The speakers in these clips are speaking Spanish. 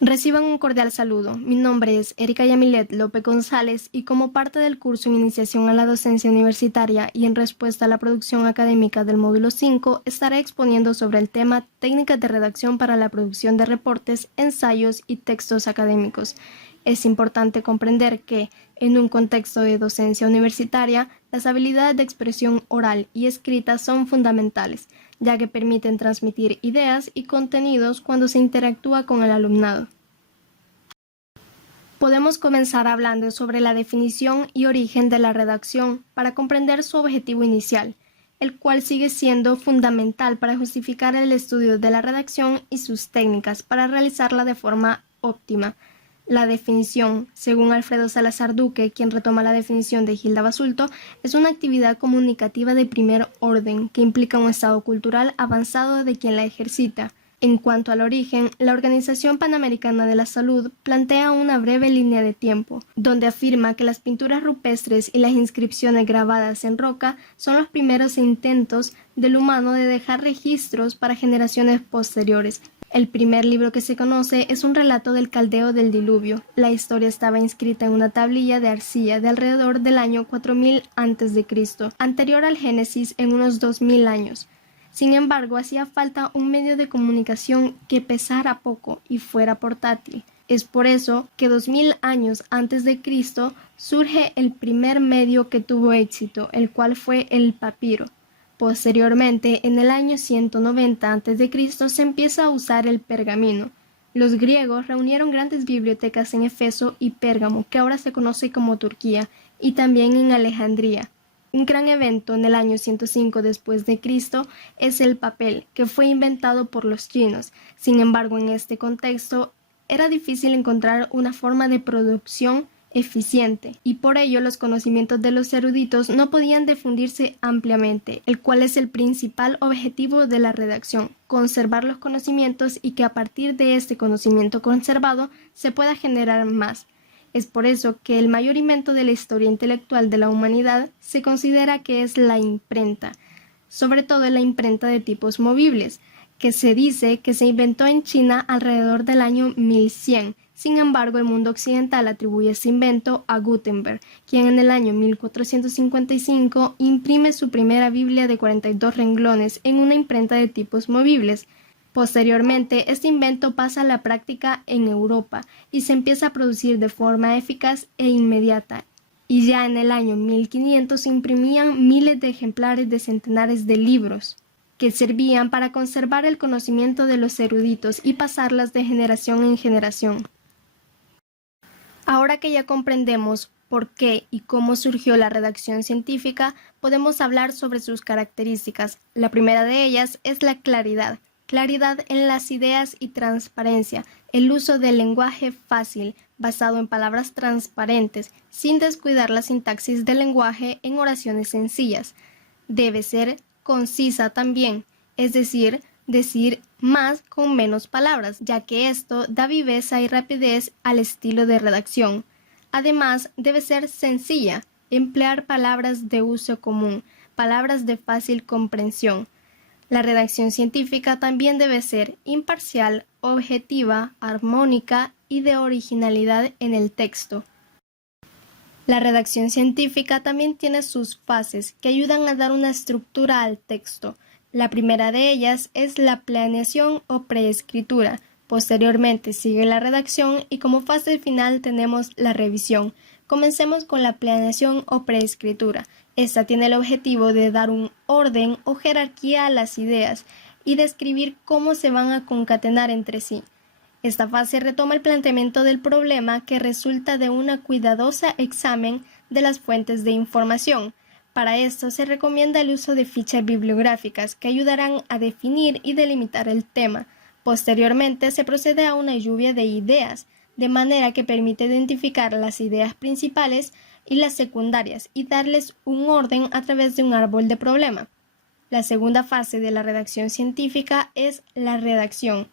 Reciban un cordial saludo. Mi nombre es Erika Yamilet López González y como parte del curso en Iniciación a la Docencia Universitaria y en respuesta a la producción académica del módulo 5, estaré exponiendo sobre el tema técnicas de redacción para la producción de reportes, ensayos y textos académicos. Es importante comprender que, en un contexto de docencia universitaria, las habilidades de expresión oral y escrita son fundamentales, ya que permiten transmitir ideas y contenidos cuando se interactúa con el alumnado. Podemos comenzar hablando sobre la definición y origen de la redacción para comprender su objetivo inicial, el cual sigue siendo fundamental para justificar el estudio de la redacción y sus técnicas para realizarla de forma óptima. La definición, según Alfredo Salazar Duque, quien retoma la definición de Hilda Basulto, es una actividad comunicativa de primer orden que implica un estado cultural avanzado de quien la ejercita. En cuanto al origen, la Organización Panamericana de la Salud plantea una breve línea de tiempo, donde afirma que las pinturas rupestres y las inscripciones grabadas en roca son los primeros intentos del humano de dejar registros para generaciones posteriores. El primer libro que se conoce es un relato del caldeo del diluvio. La historia estaba inscrita en una tablilla de arcilla de alrededor del año 4000 a.C., anterior al Génesis en unos 2000 años. Sin embargo, hacía falta un medio de comunicación que pesara poco y fuera portátil. Es por eso que 2000 años antes de Cristo surge el primer medio que tuvo éxito, el cual fue el papiro. Posteriormente, en el año 190 a.C., se empieza a usar el pergamino. Los griegos reunieron grandes bibliotecas en Éfeso y Pérgamo, que ahora se conoce como Turquía, y también en Alejandría. Un gran evento en el año 105 después de Cristo es el papel, que fue inventado por los chinos. Sin embargo, en este contexto, era difícil encontrar una forma de producción eficiente, y por ello los conocimientos de los eruditos no podían difundirse ampliamente, el cual es el principal objetivo de la redacción, conservar los conocimientos y que a partir de este conocimiento conservado se pueda generar más. Es por eso que el mayor invento de la historia intelectual de la humanidad se considera que es la imprenta, sobre todo la imprenta de tipos movibles, que se dice que se inventó en China alrededor del año 1100. Sin embargo, el mundo occidental atribuye ese invento a Gutenberg, quien en el año 1455 imprime su primera Biblia de 42 renglones en una imprenta de tipos movibles. Posteriormente, este invento pasa a la práctica en Europa y se empieza a producir de forma eficaz e inmediata. Y ya en el año 1500 se imprimían miles de ejemplares de centenares de libros, que servían para conservar el conocimiento de los eruditos y pasarlas de generación en generación. Ahora que ya comprendemos por qué y cómo surgió la redacción científica, podemos hablar sobre sus características. La primera de ellas es la claridad. Claridad en las ideas y transparencia, el uso del lenguaje fácil, basado en palabras transparentes, sin descuidar la sintaxis del lenguaje en oraciones sencillas. Debe ser concisa también, es decir más con menos palabras, ya que esto da viveza y rapidez al estilo de redacción. Además, debe ser sencilla, emplear palabras de uso común, palabras de fácil comprensión. La redacción científica también debe ser imparcial, objetiva, armónica y de originalidad en el texto. La redacción científica también tiene sus fases que ayudan a dar una estructura al texto. La primera de ellas es la planeación o preescritura. Posteriormente sigue la redacción y como fase final tenemos la revisión. Comencemos con la planeación o preescritura. Esta tiene el objetivo de dar un orden o jerarquía a las ideas y describir cómo se van a concatenar entre sí. Esta fase retoma el planteamiento del problema que resulta de una cuidadosa examen de las fuentes de información. Para esto se recomienda el uso de fichas bibliográficas que ayudarán a definir y delimitar el tema. Posteriormente se procede a una lluvia de ideas, de manera que permite identificar las ideas principales y las secundarias y darles un orden a través de un árbol de problema. La segunda fase de la redacción científica es la redacción.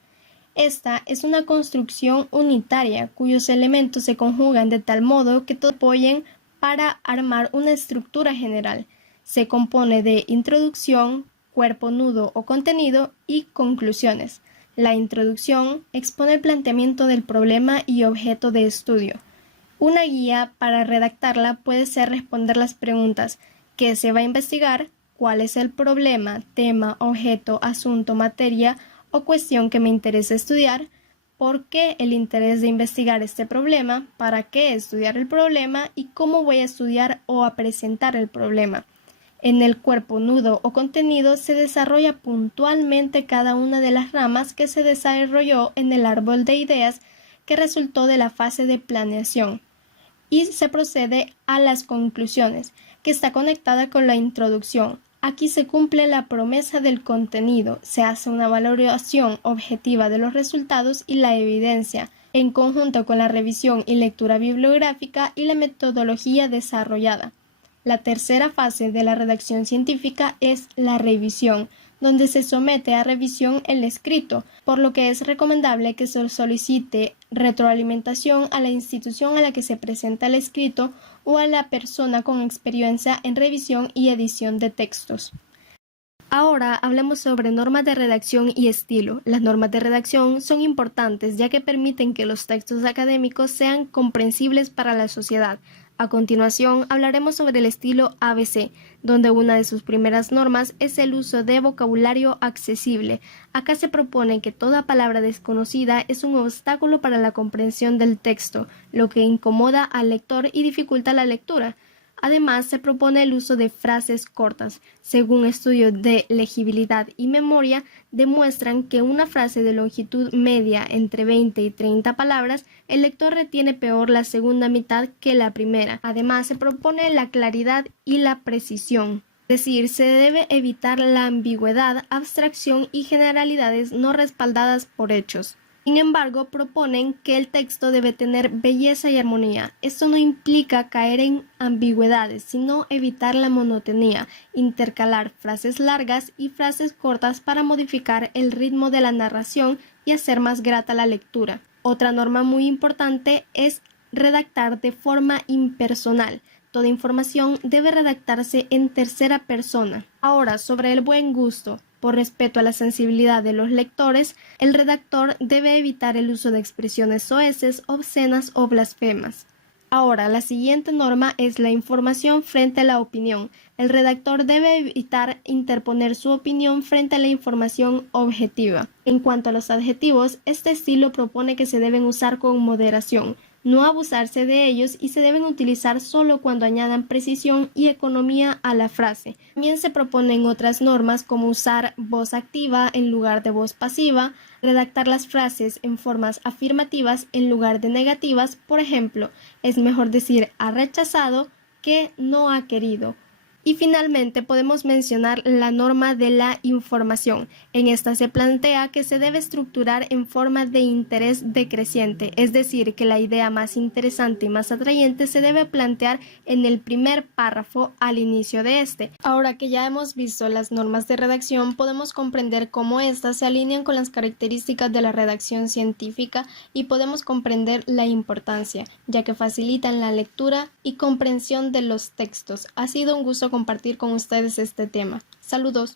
Esta es una construcción unitaria cuyos elementos se conjugan de tal modo que todos apoyen para armar una estructura general. Se compone de introducción, cuerpo, nudo o contenido y conclusiones. La introducción expone el planteamiento del problema y objeto de estudio. Una guía para redactarla puede ser responder las preguntas: ¿qué se va a investigar? ¿Cuál es el problema, tema, objeto, asunto, materia o cuestión que me interesa estudiar? ¿Por qué el interés de investigar este problema? ¿Para qué estudiar el problema? ¿Y cómo voy a estudiar o a presentar el problema? En el cuerpo, nudo o contenido se desarrolla puntualmente cada una de las ramas que se desarrolló en el árbol de ideas que resultó de la fase de planeación, y se procede a las conclusiones, que está conectada con la introducción. Aquí se cumple la promesa del contenido, se hace una valoración objetiva de los resultados y la evidencia, en conjunto con la revisión y lectura bibliográfica y la metodología desarrollada. La tercera fase de la redacción científica es la revisión, donde se somete a revisión el escrito, por lo que es recomendable que se solicite retroalimentación a la institución a la que se presenta el escrito o a la persona con experiencia en revisión y edición de textos. Ahora hablemos sobre normas de redacción y estilo. Las normas de redacción son importantes ya que permiten que los textos académicos sean comprensibles para la sociedad. A continuación hablaremos sobre el estilo ABC, donde una de sus primeras normas es el uso de vocabulario accesible. Acá se propone que toda palabra desconocida es un obstáculo para la comprensión del texto, lo que incomoda al lector y dificulta la lectura. Además, se propone el uso de frases cortas. Según estudios de legibilidad y memoria, demuestran que una frase de longitud media entre 20 y 30 palabras, el lector retiene peor la segunda mitad que la primera. Además, se propone la claridad y la precisión. Es decir, se debe evitar la ambigüedad, abstracción y generalidades no respaldadas por hechos. Sin embargo, proponen que el texto debe tener belleza y armonía. Esto no implica caer en ambigüedades, sino evitar la monotonía, intercalar frases largas y frases cortas para modificar el ritmo de la narración y hacer más grata la lectura. Otra norma muy importante es redactar de forma impersonal. Toda información debe redactarse en tercera persona. Ahora, sobre el buen gusto. Por respeto a la sensibilidad de los lectores, el redactor debe evitar el uso de expresiones soeces, obscenas o blasfemas. Ahora, la siguiente norma es la información frente a la opinión. El redactor debe evitar interponer su opinión frente a la información objetiva. En cuanto a los adjetivos, este estilo propone que se deben usar con moderación, no abusarse de ellos y se deben utilizar solo cuando añadan precisión y economía a la frase. También se proponen otras normas como usar voz activa en lugar de voz pasiva, redactar las frases en formas afirmativas en lugar de negativas. Por ejemplo, es mejor decir ha rechazado que no ha querido. Y finalmente podemos mencionar la norma de la información. En esta se plantea que se debe estructurar en forma de interés decreciente, es decir, que la idea más interesante y más atrayente se debe plantear en el primer párrafo al inicio de este. Ahora que ya hemos visto las normas de redacción, podemos comprender cómo éstas se alinean con las características de la redacción científica y podemos comprender la importancia, ya que facilitan la lectura y comprensión de los textos. Ha sido un gusto compartir con ustedes este tema. Saludos.